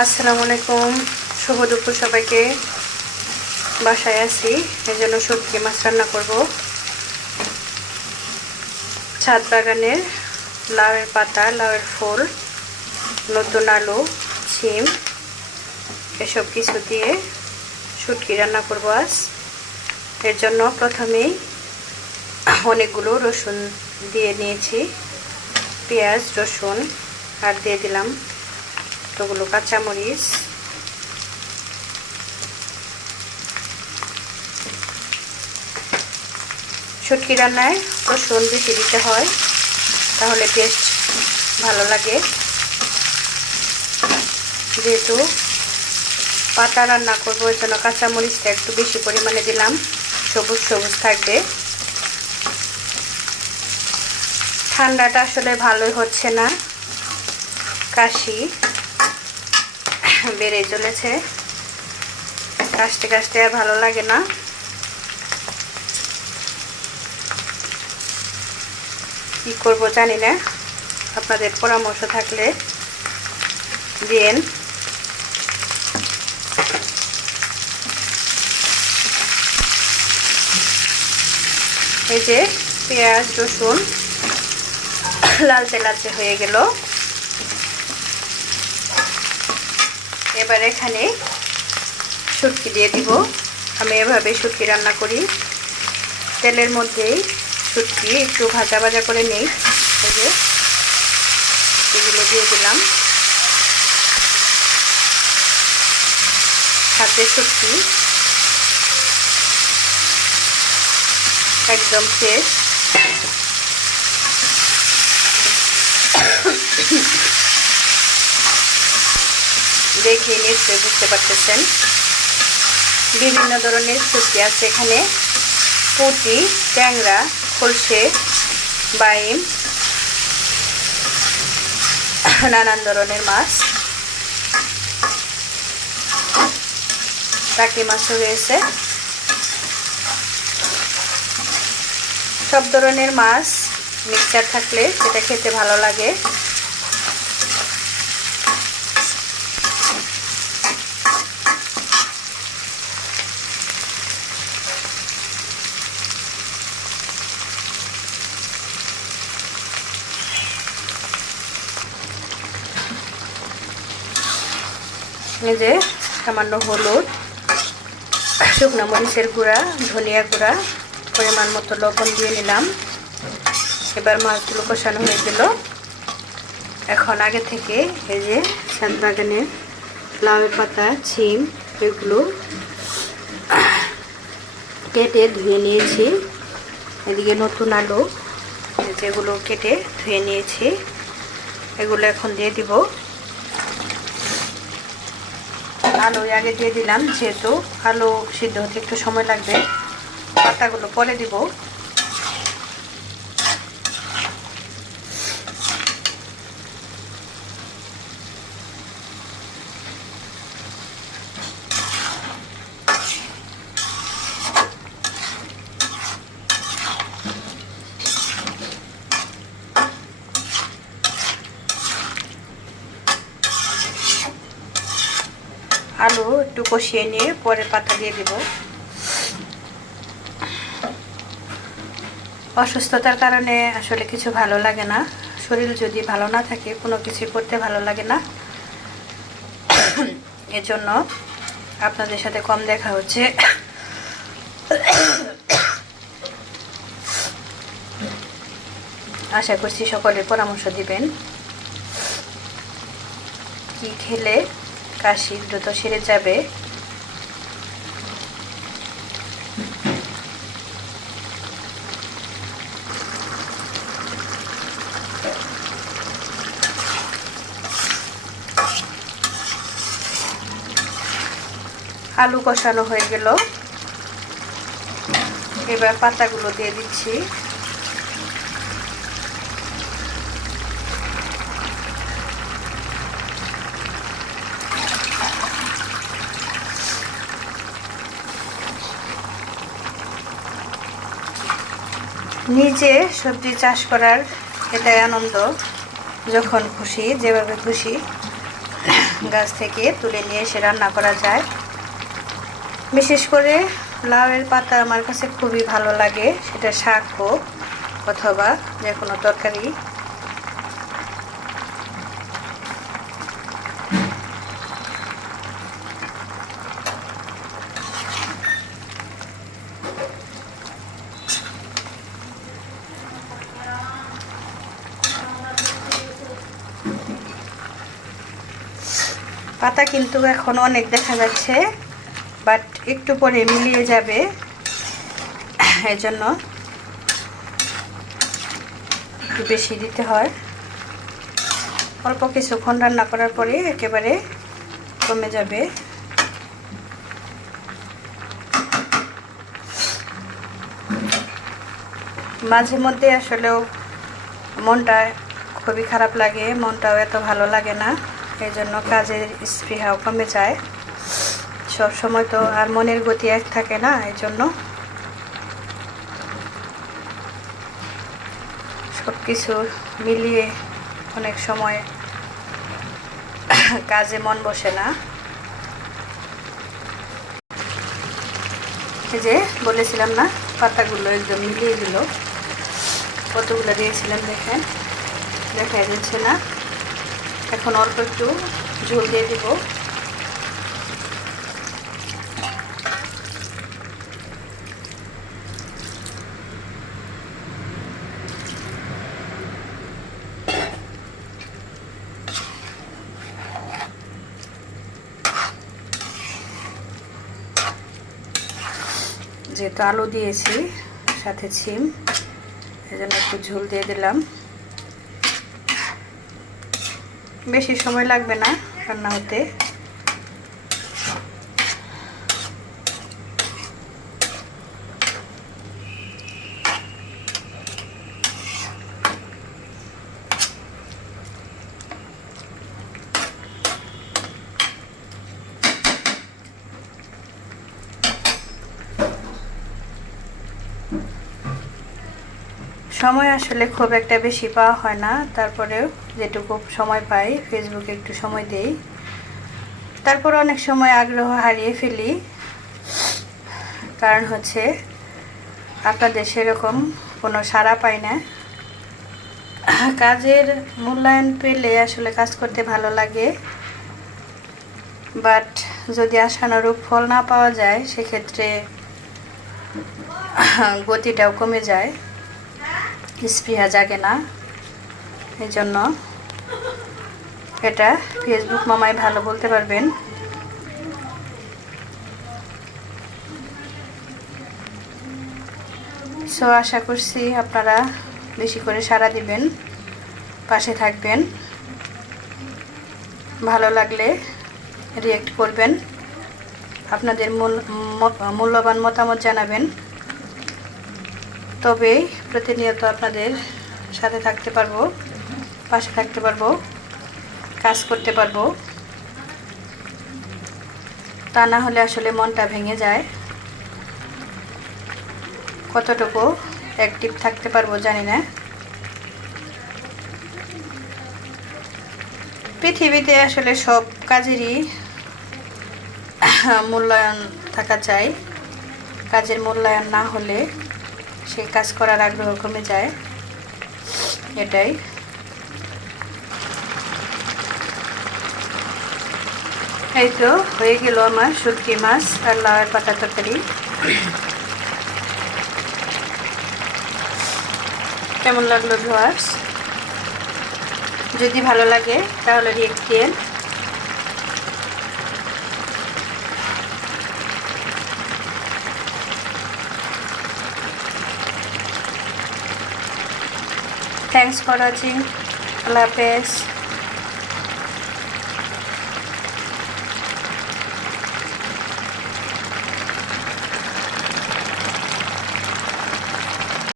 আসসালামু আলাইকুম, শুভ দুপুর সবাইকে। বাসায় আছি, এই জন্য শুটকি মাছ রান্না করব। ছাদ বাগানের লাউয়ের পাতা, লাউয়ের ফুল, নতুন আলু, শিম এসব কিছু দিয়ে শুটকি রান্না করব আজ। এর জন্য প্রথমেই অনেকগুলো রসুন দিয়ে নিয়েছি, পেঁয়াজ, রসুন, আর দিয়ে দিলাম কতগুলো কাঁচামরিচ। শুটকি রান্নায় রসুন বেশি দিতে হয়, তাহলে টেস্ট ভালো লাগে। যেহেতু পাতা রান্না করবো, এর জন্য কাঁচামরিচটা একটু বেশি পরিমাণে দিলাম, সবুজ সবুজ থাকবে। ঠান্ডাটা আসলে ভালোই হচ্ছে না, কাশি বেড়ে চলেছে, কাশতে কাশতে আর ভালো লাগে না। কি করব জানি না, আপনাদের পরামর্শ থাকলে দিন। এই যে পেঁয়াজ রসুন লালচে লালচে হয়ে গেল। এবার এখানে শুটকি দিয়ে দিব। আমি এভাবে শুটকি রান্না করি, তেলের মধ্যেই শুটকি একটু ভাজা ভাজা করে নিই। এই যে এগুলো দিয়ে দিলাম, হাতে শুটকি একদম ফ্রেশ। দেখে নিশ্চয়ই বুঝতে পারতেছেন বিভিন্ন ধরনের শুটকি আছে এখানে, পুঁটি, ট্যাংরা, খলসে, বাইম, নানান ধরনের মাছ। টাকি মাছও রয়েছে। সব ধরনের মাছ মিক্সচার থাকলে সেটা খেতে ভালো লাগে। এই যে সামান্য হলুদ, শুকনো মরিচের গুঁড়া, ধনিয়া গুঁড়া, পরিমাণ মতো লবণ দিয়ে নিলাম। এবার মাছগুলো কষানো হয়ে গেল। এখন আগে থেকে এই যে ছাদ বাগানের লাউয়ের পাতা, শিম এগুলো কেটে ধুয়ে নিয়েছি। এদিকে নতুন আলু যেগুলো কেটে ধুয়ে নিয়েছি, এগুলো এখন দিয়ে দিব। আলু আগে দিয়ে দিলাম, যেহেতু আলু সিদ্ধ হতে একটু সময় লাগবে। পাতাগুলো পরে দিব। আলু একটু কষিয়ে নিয়ে পরে পাতা দিয়ে দিব। অসুস্থতার কারণে আসলে কিছু ভালো লাগে না, শরীর যদি ভালো না থাকে কোনো কিছু করতে ভালো লাগে না। এজন্য আপনাদের সাথে কম দেখা হচ্ছে। আশা করছি সকলে পরামর্শ দিবেন, কি খেলে কাশি দ্রুত সেরে যাবে। আলু কষানো হয়ে গেল, এবার পাতাগুলো দিয়ে দিচ্ছি। নিজে সবজি চাষ করার এটাই আনন্দ, যখন খুশি যেভাবে খুশি গাছ থেকে তুলে নিয়ে এসে রান্না করা যায়। বিশেষ করে লাউয়ের পাতা আমার কাছে খুবই ভালো লাগে, সেটা শাক হোক অথবা যে কোনো তরকারি। পাতা কিন্তু এখন অনেক দেখা যাচ্ছে, বাট একটু পরে মিলিয়ে যাবে, এই জন্য একটু বেশি দিতে হয়। অল্প কিছুক্ষণ রান্না করার পরে একেবারে কমে যাবে। মাঝে মধ্যে আসলেও মনটা খুবই খারাপ লাগে, মনটাও এত ভালো লাগে না, এই জন্য কাজের স্পৃহাও কমে যায়। সব সময় তো আর মনের গতি এক থাকে না, এই জন্য সব কিছু মিলিয়ে অনেক সময় কাজে মন বসে না। এই যে বলেছিলাম না, পাতাগুলো একদম মিলিয়ে দিল। কতগুলো দিয়েছিলাম দেখেন, দেখা যাচ্ছে না। এখন অল্প একটু ঝোল দিয়ে দিব। যেহেতু আলু দিয়েছি সাথে ছিম, এজন্য একটু ঝোল দিয়ে দিলাম। বেশি সময় লাগবে না রান্না হতে। সময় আসলে খুব একটা বেশি পাওয়া হয় না, তারপরেও যেটুকু সময় পাই ফেসবুকে একটু সময় দেই। তারপর অনেক সময় আগ্রহ হারিয়ে ফেলি, কারণ হচ্ছে আপনাদের সেরকম কোনো সাড়া পাই না। কাজের মূল্যায়ন পেলে আসলে কাজ করতে ভালো লাগে, বাট যদি আশানুরূপ ফল না পাওয়া যায় সেক্ষেত্রে গতিটাও কমে যায়, স্পৃহা জাগে না। এই জন্য এটা ফেসবুক মামাই ভালো বলতে পারবেন। সো আশা করছি আপনারা বেশি করে সাড়া দিবেন, পাশে থাকবেন, ভালো লাগলে রিঅ্যাক্ট করবেন, আপনাদের মূল্যবান মতামত জানাবেন। তবেই প্রতিনিয়ত আপনাদের সাথে থাকতে পারবো, পাশে থাকতে পারবো, কাজ করতে পারবো। তা না হলে আসলে মনটা ভেঙে যায়। কতটুকু অ্যাক্টিভ থাকতে পারবো জানি না। পৃথিবীতে আসলে সব কাজেরই মূল্যায়ন থাকা চাই। কাজের মূল্যায়ন না হলে সেই কাজ করার আগ্রহ কমে যায়, এটাই। এই তো হয়ে গেল আমার শুটকি মাছ আর লাউয়ের পাতা তরকারি। কেমন লাগলো ভিউয়ার্স? যদি ভালো লাগে তাহলে রিঅ্যাক্ট দিন। Thanks for watching. আল্লাহ হাফেজ।